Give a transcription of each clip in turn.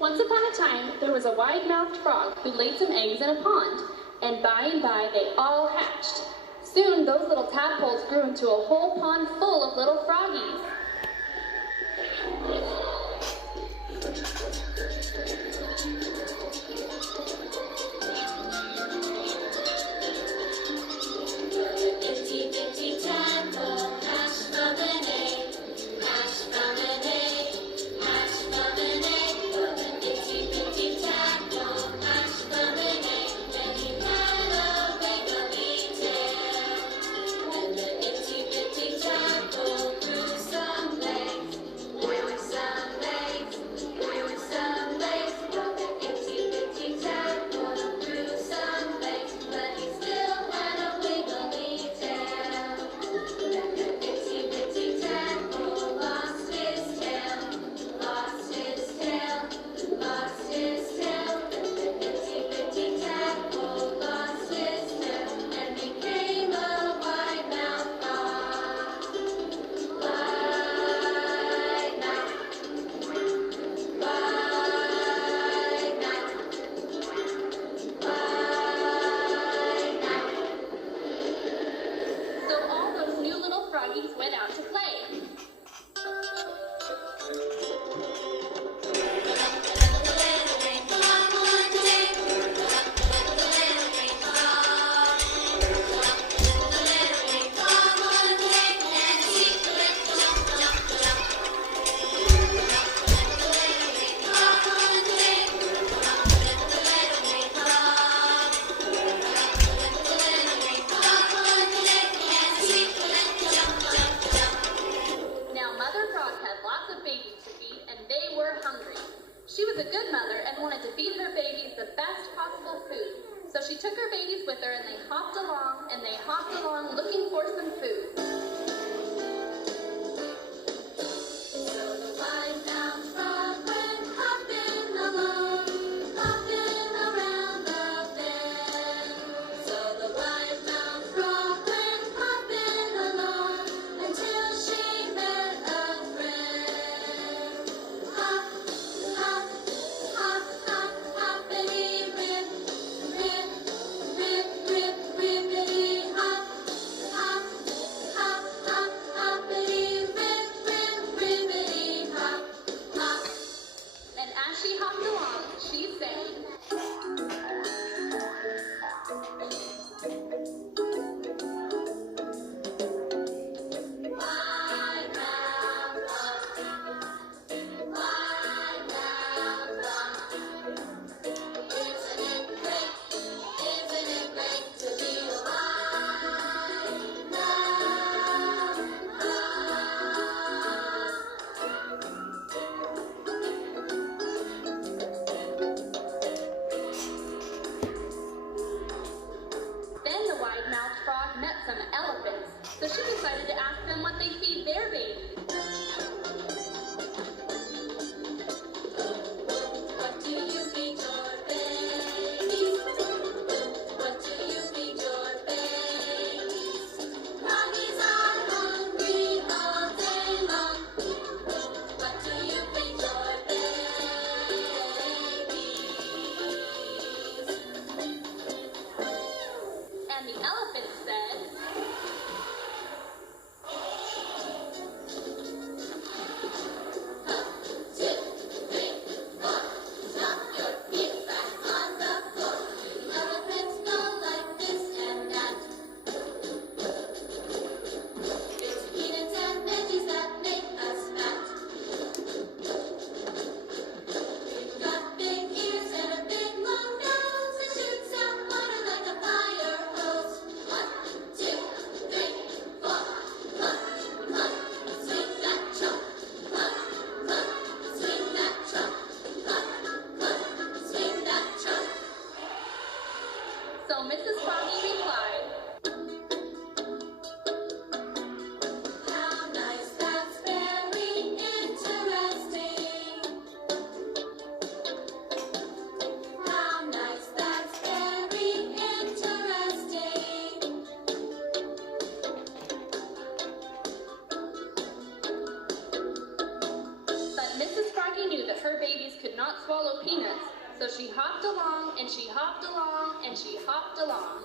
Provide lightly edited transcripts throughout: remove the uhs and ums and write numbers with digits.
Once upon a time, there was a wide-mouthed frog who laid some eggs in a pond, and by they all hatched. Soon, those little tadpoles grew into a whole pond full of little froggies. Went out to play. She was a good mother and wanted to feed her babies the best possible food. So she took her babies with her and they hopped along looking for some food. little peanuts. So she hopped along, and she hopped along, and she hopped along.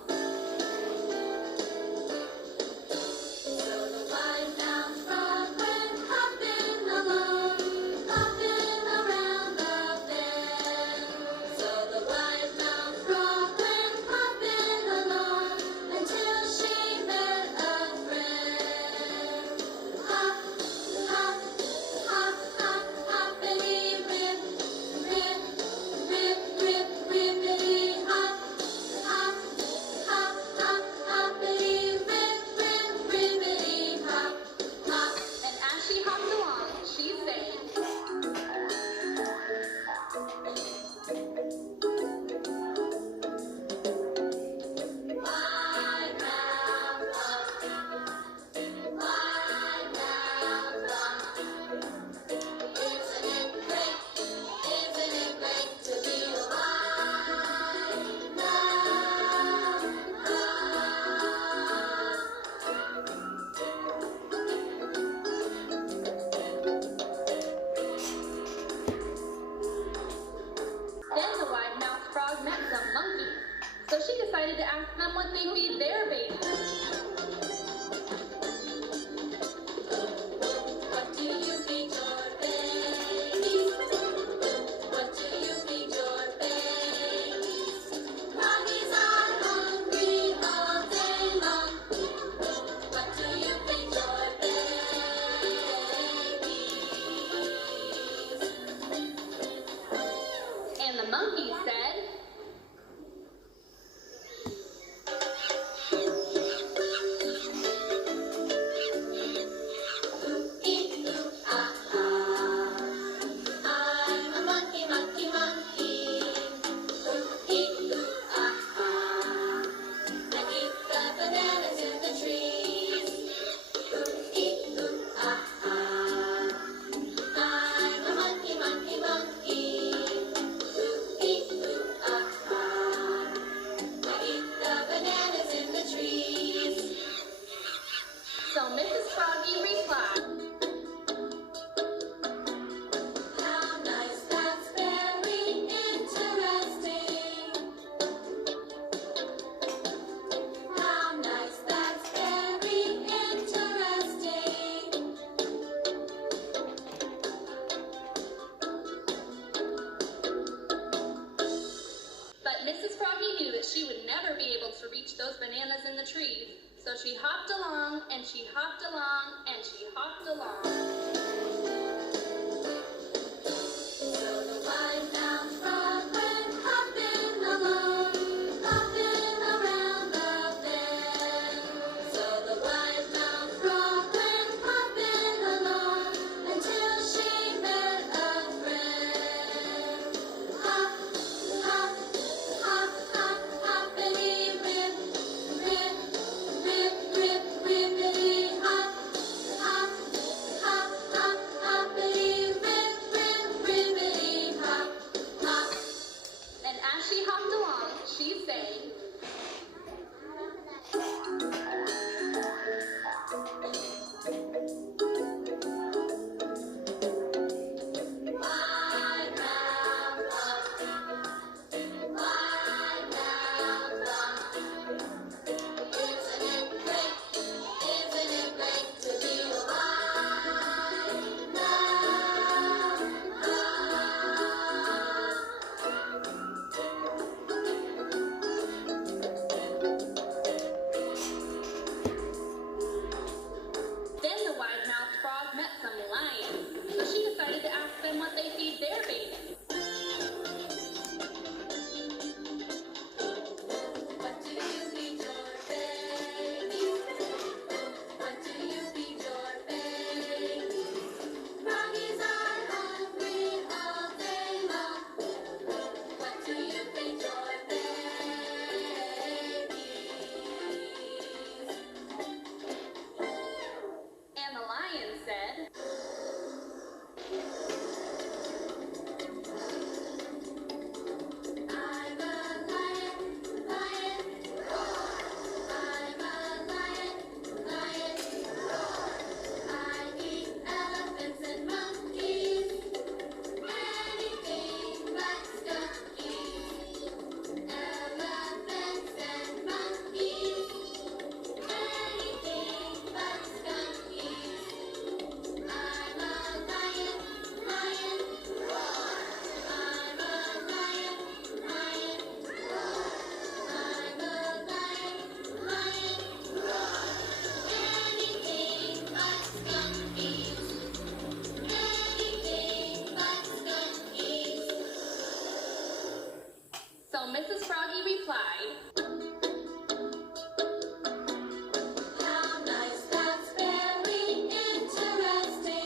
So she decided to ask them what they feed their baby. What do you feed your babies? What do you feed your babies? Froggies are hungry all day long. What do you feed your babies? And the monkey said, so Mrs. Froggy replied, "How nice, that's very interesting. How nice, that's very interesting." But Mrs. Froggy knew that she would never be able to reach those bananas in the trees. So she hopped along, and she hopped along, and she hopped along. So the white-mouthed frog went hopping along, hopping around the bend. So the white-mouthed frog went hopping along until she met a friend. Hop, hop, hop, hop, hoppity, rip, rip. Rip, rip, rippity, hop, hop, hop, hop, hoppity, rip, rip, rippity, hop, hop. And as she hopped along, she sang, So Mrs. Froggy replied, How nice, that's very interesting.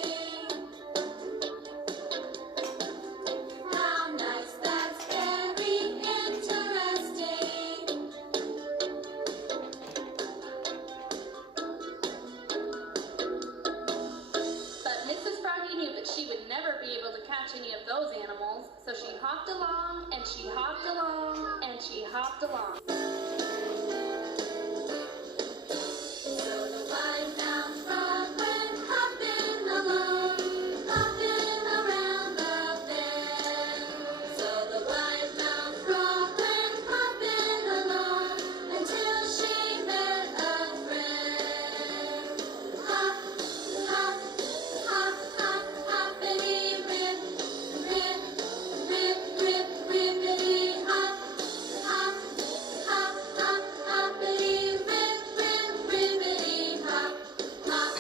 How nice, that's very interesting. but Mrs. Froggy knew that she would never be able to catch any of those animals, so she hopped along, and she hopped along, and she hopped along. So the white-mouthed frog went hopping along, hopping around the bend. So the white-mouthed frog went hopping along until she met a friend. Hop, hop, hop, hop, hoppity rip, rip, rip, rip, rippity hop, hop, hop, hop, hoppity rip, rip, rippity hop, hop.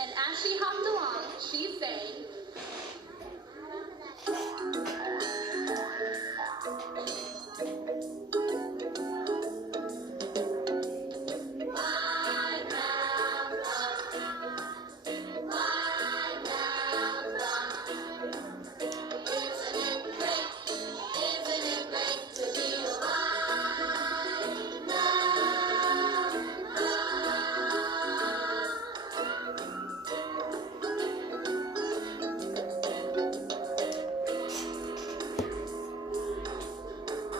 And as she hopped along, she sang, White-mouthed frog, white-mouthed frog. Isn't it great to be a white-mouthed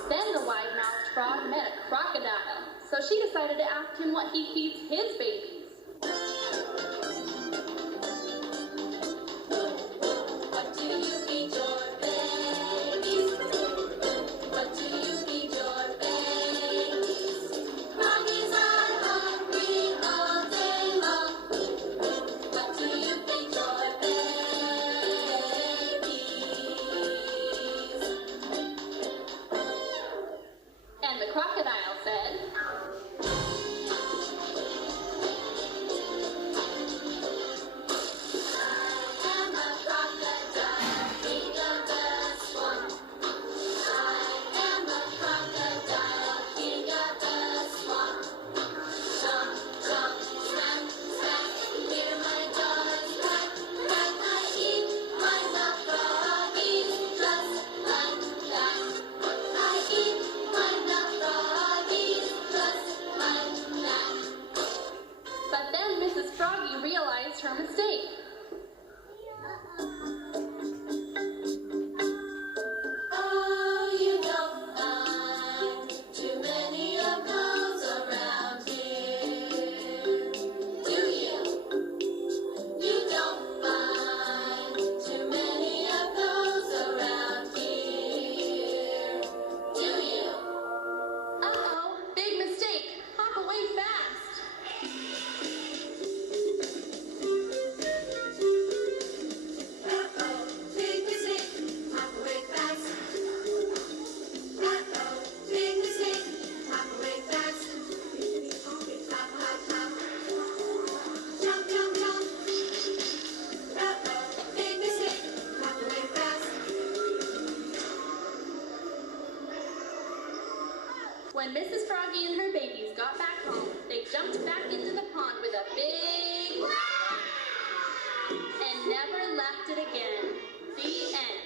Then the wide-mouthed frog met a crocodile, so she decided to ask him what he feeds his babies. What do you feed your babies? What do you feed your babies? Froggies are hungry all day long. What do you feed your babies? And the crocodile said, I am a crocodile, king of the swamp. I am a crocodile, king of the swamp. Jump, jump, smack, smack, hear my jaws crack, crack. I eat my froggies just like that. I eat my froggies just like that. but then Mrs. Froggy realized her mistake. Oh, you don't find too many of those around here, do you? You don't find too many of those around here, do you? Uh-oh, big mistake. Hop away fast. Uh-oh, big mistake, hop away fast. Uh-oh, big mistake, hop away fast. Hop, hop, hop. Jump, jump, jump. Uh-oh, big mistake, hop away fast. When Mrs. Froggy and her babies got back home, they jumped back into the pond with a big and never left it again. The end.